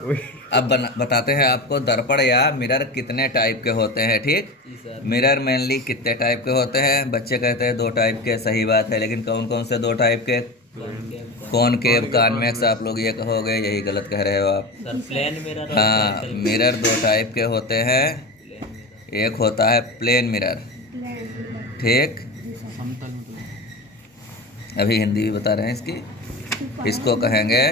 अब बताते हैं आपको दर्पण या मिरर कितने टाइप के होते हैं। ठीक, जी सर। मिरर मेनली कितने टाइप के होते हैं? बच्चे कहते हैं 2 टाइप के, सही बात है, लेकिन कौन कौन से 2 टाइप के? कॉनकेव कॉनकेव, कॉन्वेक्स आप लोग ये कहोगे, यही गलत कह रहे हो आप। सर, प्लेन मिरर और हाँ, सर्कल मिरर 2 टाइप के होते हैं। Plane mirror. एक होता है प्लेन मिरर, ठीक, समतल मतलब अभी हिंदी भी बता रहे हैं इसकी। इसको कहेंगे,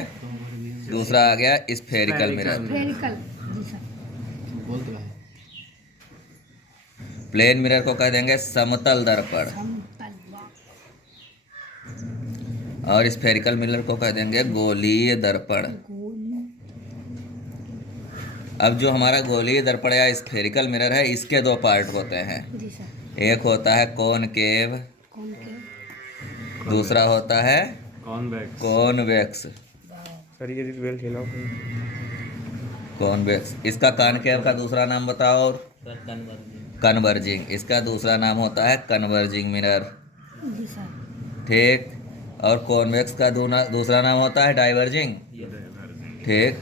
दूसरा आ गया स्फेरिकल मिरर। स्फेरिकल। जी सर। बोल तो भाई। प्लेन मिरर को कह देंगे समतल दर्पण, समतल। और स्फेरिकल मिरर को कह देंगे गोलीय दर्पण। अब जो हमारा गोलीय दर्पण या स्फेरिकल मिरर है, इसके 2 पार्ट होते हैं। जी सर। एक होता है कॉनकेव, कॉनकेव। दूसरा होता है कॉन्वेक्स। कॉन्वेक्स। सर ये रिवेल खेला कॉन्वेक्स, इसका कॉनकेव का दूसरा नाम बताओ। Sir, converging. कन्वर्जिंग, इसका दूसरा नाम होता है कन्वर्जिंग मिरर। जी सर। ठीक, और कॉन्वेक्स का दूसरा नाम होता है डाइवर्जिंग। ठीक,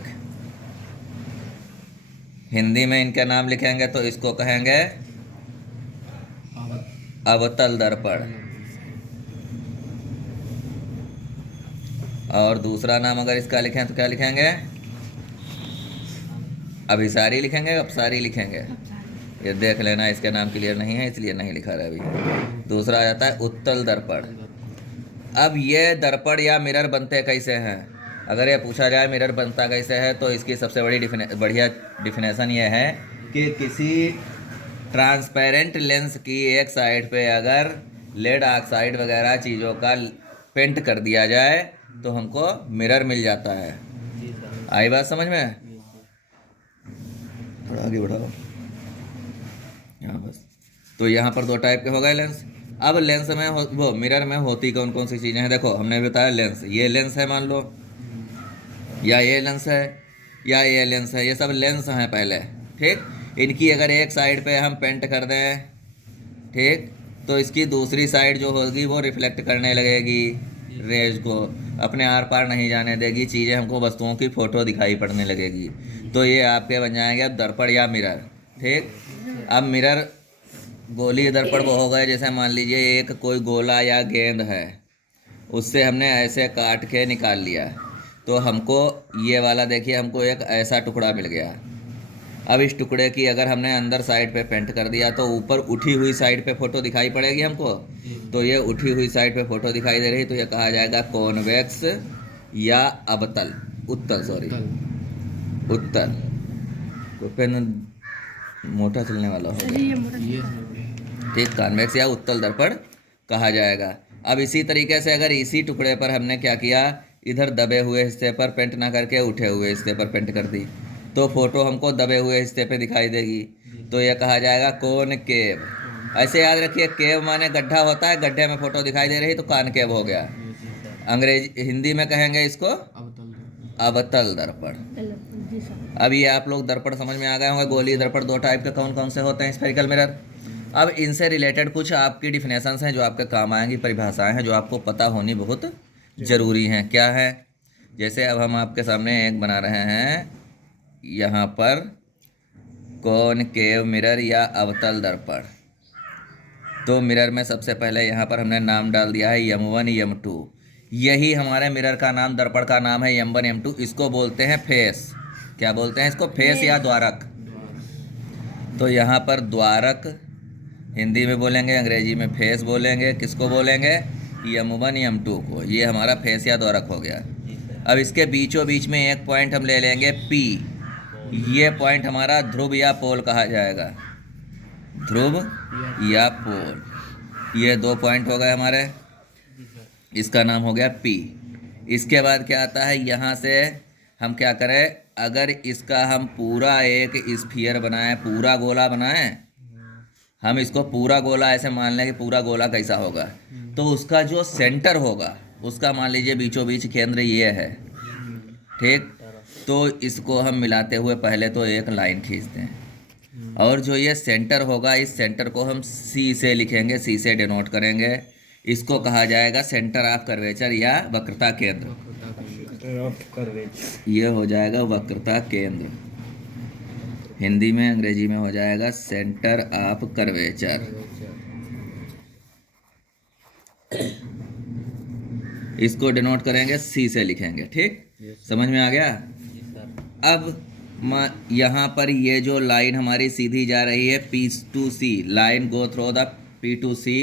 हिंदी में इनके नाम लिखेंगे तो इसको कहेंगे अवतल दर्पण, और दूसरा नाम अगर इसका लिखें तो क्या लिखेंगे? अभिसारी लिखेंगे, अपसारी लिखेंगे, ये देख लेना, इसके नाम क्लियर नहीं है इसलिए नहीं लिखा रहा अभी। दूसरा आ जाता है उत्तल दर्पण। अब ये दर्पण या मिरर बनते कैसे हैं? अगर ये पूछा जाए मिरर बनता कैसे है, तो इसकी सबसे बढ़िया डिफिनेशन ये है कि किसी ट्रांसपेरेंट लेंस की एक साइड पे अगर लेड ऑक्साइड वगैरह चीज़ों का पेंट कर दिया जाए तो हमको मिरर मिल जाता है। जी सर। आई बात समझ में? जी सर। थोड़ा आगे बढ़ाओ, यहाँ बस। तो यहाँ पर 2 टाइप के हो गए लेंस। अब लेंस में वो मिरर में होती कौन कौन सी चीज़ें हैं? देखो, हमने बताया लेंस, ये लेंस है मान लो, या ये लेंस है, या ये लेंस है, ये सब लेंस हैं पहले। ठीक, इनकी अगर एक साइड पे हम पेंट कर दें, ठीक, तो इसकी दूसरी साइड जो होगी वो रिफ्लेक्ट करने लगेगी रेज को, अपने आर पार नहीं जाने देगी, चीज़ें हमको वस्तुओं की फ़ोटो दिखाई पड़ने लगेगी। तो ये आपके बन जाएंगे अब दर्पण या मिरर। ठीक, अब मिरर गोलीय दर्पण वो हो गए, जैसे मान लीजिए एक कोई गोला या गेंद है, उससे हमने ऐसे काट के निकाल लिया, तो हमको ये वाला देखिए, हमको एक ऐसा टुकड़ा मिल गया। अब इस टुकड़े की अगर हमने अंदर साइड पे पेंट कर दिया तो ऊपर उठी हुई साइड पे फ़ोटो दिखाई पड़ेगी हमको। तो ये उठी हुई साइड पे फ़ोटो दिखाई दे रही, तो ये कहा जाएगा कॉन्वेक्स या अवतल, उत्तल, सॉरी, उत्तल। तो पेन मोटा चलने वाला हो, ये ठीक, कॉन्वेक्स या उत्तल दर्पण कहा जाएगा। अब इसी तरीके से अगर इसी टुकड़े पर हमने क्या किया, इधर दबे हुए हिस्से पर पेंट ना करके उठे हुए हिस्से पर पेंट कर दी, तो फोटो हमको दबे हुए हिस्से पे दिखाई देगी, तो यह कहा जाएगा कॉनकेव। ऐसे याद रखिए, केव माने गड्ढा होता है, गड्ढे में फोटो दिखाई दे रही तो कॉनकेव हो गया। हिंदी में कहेंगे इसको अवतल दर्पण। जी सर। अब ये आप लोग दर्पण समझ में आ गए होंगे। गोलीय दर्पण 2 टाइप के कौन कौन से होते हैं, स्फेरिकल मिरर। अब इनसे रिलेटेड कुछ आपकी डिफिनेशंस हैं जो आपके काम आएंगी, परिभाषाएं हैं जो आपको पता होनी बहुत ज़रूरी हैं। क्या है? जैसे अब हम आपके सामने एक बना रहे हैं यहाँ पर, कॉनकेव मिरर या अवतल दर्पण। तो मिरर में सबसे पहले यहाँ पर हमने नाम डाल दिया है M1 M2। यही हमारे मिरर का नाम, दर्पण का नाम है M1 M2। इसको बोलते हैं फेस। क्या बोलते हैं इसको? फेस या द्वारक। तो यहाँ पर द्वारक हिंदी में बोलेंगे, अंग्रेजी में फेस बोलेंगे। किसको बोलेंगे? M1 M2 को। ये हमारा फेस या द्वारक हो गया। अब इसके बीचों बीच में एक पॉइंट हम ले लेंगे P। ये पॉइंट हमारा ध्रुव या पोल कहा जाएगा, ध्रुव या पोल। ये 2 पॉइंट हो गए हमारे, इसका नाम हो गया P। इसके बाद क्या आता है, यहाँ से हम क्या करें, अगर इसका हम पूरा एक स्फीयर बनाएं, पूरा गोला बनाएं, हम इसको पूरा गोला ऐसे मान लें कि पूरा गोला कैसा होगा, तो उसका जो सेंटर होगा उसका मान लीजिए बीचों बीच केंद्र ये है। ठीक, तो इसको हम मिलाते हुए पहले तो एक लाइन खींचते हैं, और जो ये सेंटर होगा, इस सेंटर को हम C से लिखेंगे, C से डिनोट करेंगे। इसको कहा जाएगा सेंटर ऑफ कर्वेचर या वक्रता केंद्र। Centre of curvature. ये हो जाएगा वक्रता केंद्र, हिंदी में अंग्रेजी में हो जाएगा सेंटर ऑफ कर्वेचर। इसको डिनोट करेंगे सी से लिखेंगे, ठीक, समझ में आ गया। जी सर। अब यहाँ पर ये जो लाइन हमारी सीधी जा रही है P to C, line go through the P to C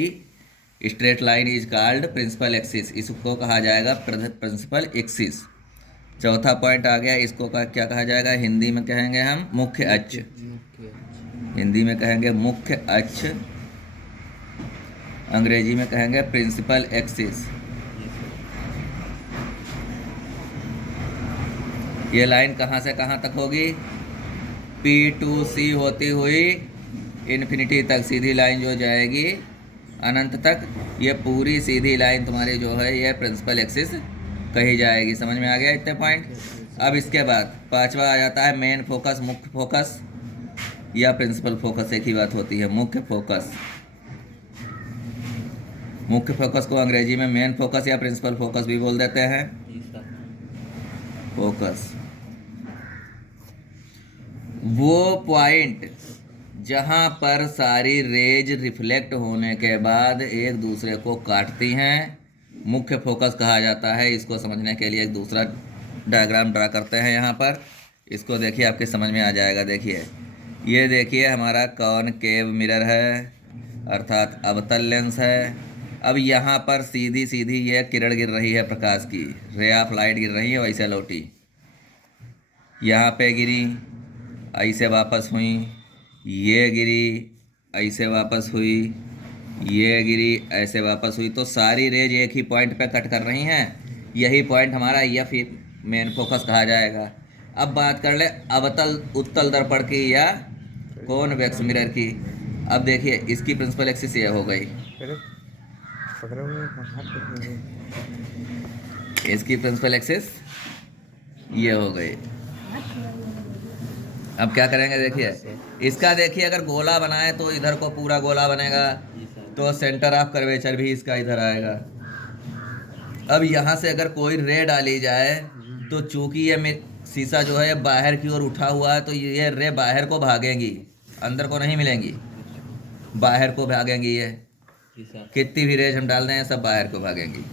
straight line is called principal axis, इसको कहा जाएगा प्रिंसिपल एक्सिस। चौथा पॉइंट आ गया, इसको क्या कहा जाएगा, हिंदी में कहेंगे हम मुख्य अक्ष, हिंदी में कहेंगे मुख्य अक्ष, अंग्रेजी में कहेंगे प्रिंसिपल एक्सिस। ये लाइन कहाँ से कहाँ तक होगी, P to C होती हुई इन्फिनिटी तक, सीधी लाइन जो जाएगी अनंत तक, ये पूरी सीधी लाइन तुम्हारी जो है ये प्रिंसिपल एक्सिस कही जाएगी। समझ में आ गया इतने पॉइंट। अब इसके बाद पांचवा आ जाता है मेन फोकस, मुख्य फोकस या प्रिंसिपल फोकस, एक ही बात होती है, मुख्य फोकस। मुख्य फोकस को अंग्रेजी में मेन फोकस या प्रिंसिपल फोकस भी बोल देते हैं। जी सर। फोकस वो पॉइंट जहां पर सारी रेज रिफ्लेक्ट होने के बाद एक दूसरे को काटती हैं, मुख्य फोकस कहा जाता है। इसको समझने के लिए एक दूसरा डायग्राम ड्रा करते हैं यहाँ पर, इसको देखिए आपके समझ में आ जाएगा। देखिए ये देखिए हमारा कॉनकेव मिरर है, अर्थात अवतल लेंस है। अब यहाँ पर सीधी सीधी ये किरण गिर रही है, प्रकाश की रे ऑफ लाइट गिर रही है, वैसे लौटी, यहाँ पे गिरी, ऐसे वापस हुई, ये गिरी, ऐसे वापस हुई, ये गिरी, ऐसे वापस हुई, तो सारी रेज एक ही पॉइंट पे कट कर रही हैं। यही पॉइंट हमारा एफ मेन फोकस कहा जाएगा। अब बात कर ले अवतल उत्तल दर्पण की या कॉन्वेक्स मिरर की। अब देखिए इसकी प्रिंसिपल एक्सिस ये हो गई, इसकी प्रिंसिपल एक्सिस ये हो गई। अब क्या करेंगे, देखिए इसका, देखिए अगर गोला बनाए तो इधर को पूरा गोला बनेगा, जी सर। तो सेंटर ऑफ कर्वेचर भी इसका इधर आएगा। अब यहाँ से अगर कोई रे डाली जाए तो चूंकि ये शीशा जो है बाहर की ओर उठा हुआ है, तो ये रे बाहर को भागेंगी, अंदर को नहीं मिलेंगी, बाहर को भागेंगी। ये जी सर। कितनी भी रेज हम डाल दें सब बाहर को भागेंगी।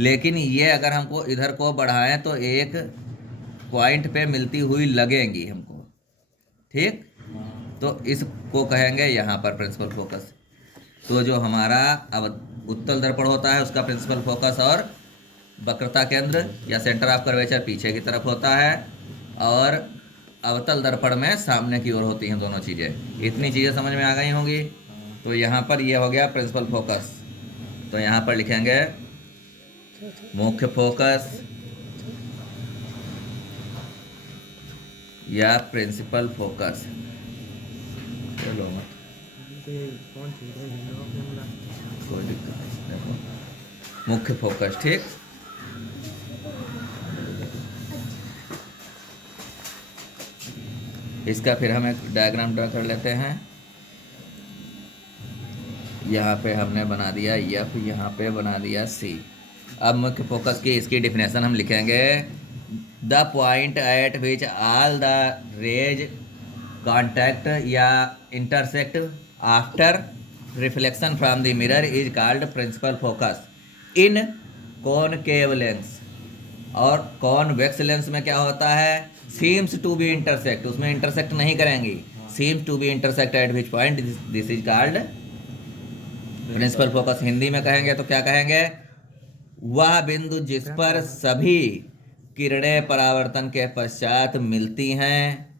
लेकिन ये अगर हमको इधर को बढ़ाएं तो एक पॉइंट पे मिलती हुई लगेंगी हमको, ठीक। तो इसको कहेंगे यहाँ पर प्रिंसिपल फोकस। तो जो हमारा अब उत्तल दर्पण होता है उसका प्रिंसिपल फोकस और वक्रता केंद्र या सेंटर ऑफ कर्वेचर पीछे की तरफ होता है, और अवतल दर्पण में सामने की ओर होती हैं दोनों चीज़ें। इतनी चीज़ें समझ में आ गई होंगी। तो यहाँ पर ये हो गया प्रिंसिपल फोकस, तो यहाँ पर लिखेंगे मुख्य फोकस या प्रिंसिपल फोकस। चलो मत, कोई दिक्कत नहीं, देखो मुख्य फोकस, ठीक। इसका फिर हम एक डायग्राम ड्रा कर लेते हैं। यहाँ पे हमने बना दिया एफ, यहाँ पे बना दिया सी। अब मुख्य फोकस की इसकी डिफिनेशन हम लिखेंगे, the point at which all the rays contact या intersect after reflection from the mirror is called principal focus in concave lens. और कॉन्वेक्स लेंस में क्या होता है, सीम्स टू बी इंटरसेक्ट, उसमें इंटरसेक्ट नहीं करेंगी, seems to be intersect at which point this is called principal focus. Hindi में कहेंगे तो क्या कहेंगे, वह बिंदु जिस पर सभी किरणें परावर्तन के पश्चात मिलती हैं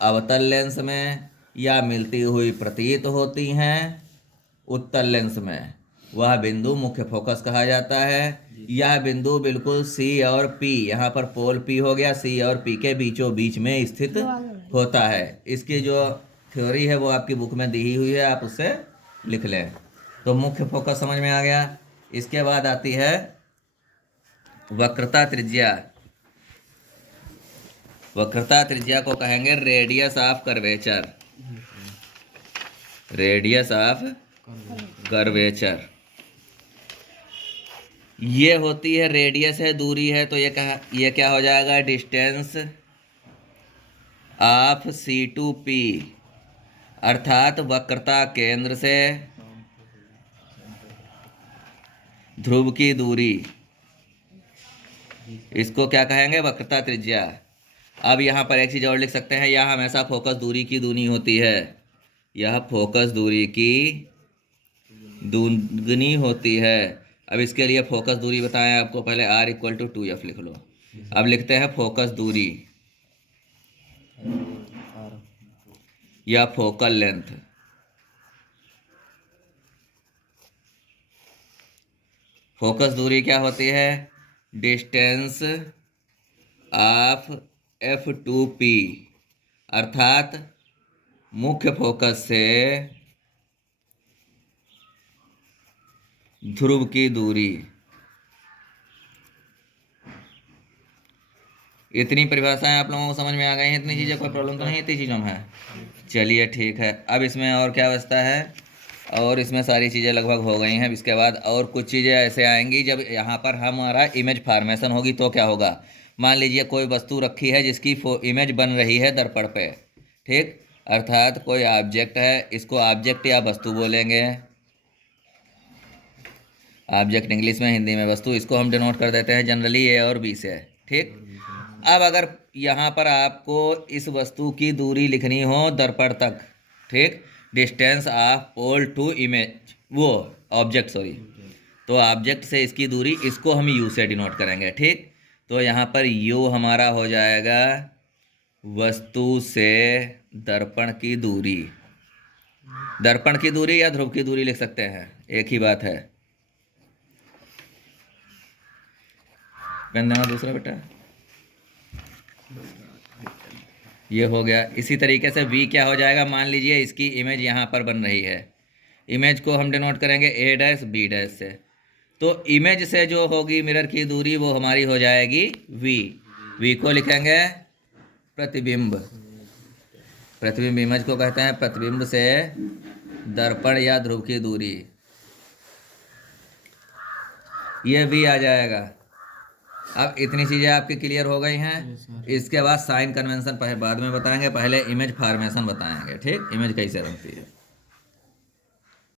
अवतल लेंस में या मिलती हुई प्रतीत होती हैं उत्तल लेंस में, वह बिंदु मुख्य फोकस कहा जाता है। यह बिंदु बिल्कुल C और P, यहाँ पर पोल P हो गया, C और P के बीचों बीच में स्थित होता है। इसकी जो थ्योरी है वो आपकी बुक में दी हुई है, आप उससे लिख लें। तो मुख्य फोकस समझ में आ गया। इसके बाद आती है वक्रता त्रिज्या। वक्रता त्रिज्या को कहेंगे radius of curvature, radius of curvature. ये होती है रेडियस है, दूरी है, तो ये क्या हो जाएगा, डिस्टेंस ऑफ C2P, अर्थात वक्रता केंद्र से ध्रुव की दूरी, इसको क्या कहेंगे, वक्रता त्रिज्या। अब यहाँ पर एक चीज़ और लिख सकते हैं, यह हमेशा फोकस दूरी की दूनी होती है, यह फोकस दूरी की दुगनी होती है। अब इसके लिए फोकस दूरी बताएं आपको, पहले R = 2F लिख लो। अब लिखते हैं फोकस दूरी या फोकल लेंथ। फोकस दूरी क्या होती है, डिस्टेंस ऑफ F2P, अर्थात मुख्य फोकस से ध्रुव की दूरी। इतनी परिभाषाएं आप लोगों को समझ में आ गई हैं, इतनी चीज़ें, कोई प्रॉब्लम तो नहीं इतनी चीज़ों में है। चलिए ठीक है, अब इसमें और क्या बचता है, और इसमें सारी चीज़ें लगभग हो गई हैं। इसके बाद और कुछ चीज़ें ऐसे आएंगी, जब यहाँ पर हमारा इमेज फॉर्मेशन होगी तो क्या होगा। मान लीजिए कोई वस्तु रखी है जिसकी इमेज बन रही है दर्पण पे, ठीक, अर्थात कोई ऑब्जेक्ट है, इसको ऑब्जेक्ट या वस्तु बोलेंगे, ऑब्जेक्ट इंग्लिश में, हिंदी में वस्तु। इसको हम डिनोट कर देते हैं जनरली A और B से, ठीक। अब अगर यहाँ पर आपको इस वस्तु की दूरी लिखनी हो दर्पण तक, ठीक, distance of pole to image, वो ऑब्जेक्ट, सॉरी, तो ऑब्जेक्ट से इसकी दूरी, इसको हम U से डिनोट करेंगे, ठीक। तो यहाँ पर U हमारा हो जाएगा वस्तु से दर्पण की दूरी। दर्पण की दूरी या ध्रुव की दूरी लिख सकते हैं, एक ही बात है। पेन देना दूसरा बेटा, ये हो गया। इसी तरीके से V क्या हो जाएगा, मान लीजिए इसकी इमेज यहाँ पर बन रही है, इमेज को हम डिनोट करेंगे A' B' से, तो इमेज से जो होगी मिरर की दूरी वो हमारी हो जाएगी V को लिखेंगे प्रतिबिंब। प्रतिबिंब इमेज को कहते हैं प्रतिबिंब से दर्पण या ध्रुव की दूरी, ये V आ जाएगा। अब इतनी चीज़ें आपकी क्लियर हो गई हैं। इसके बाद साइन कन्वेंशन बाद में बताएंगे, पहले इमेज फॉर्मेशन बताएंगे, ठीक, इमेज कैसे बनती है।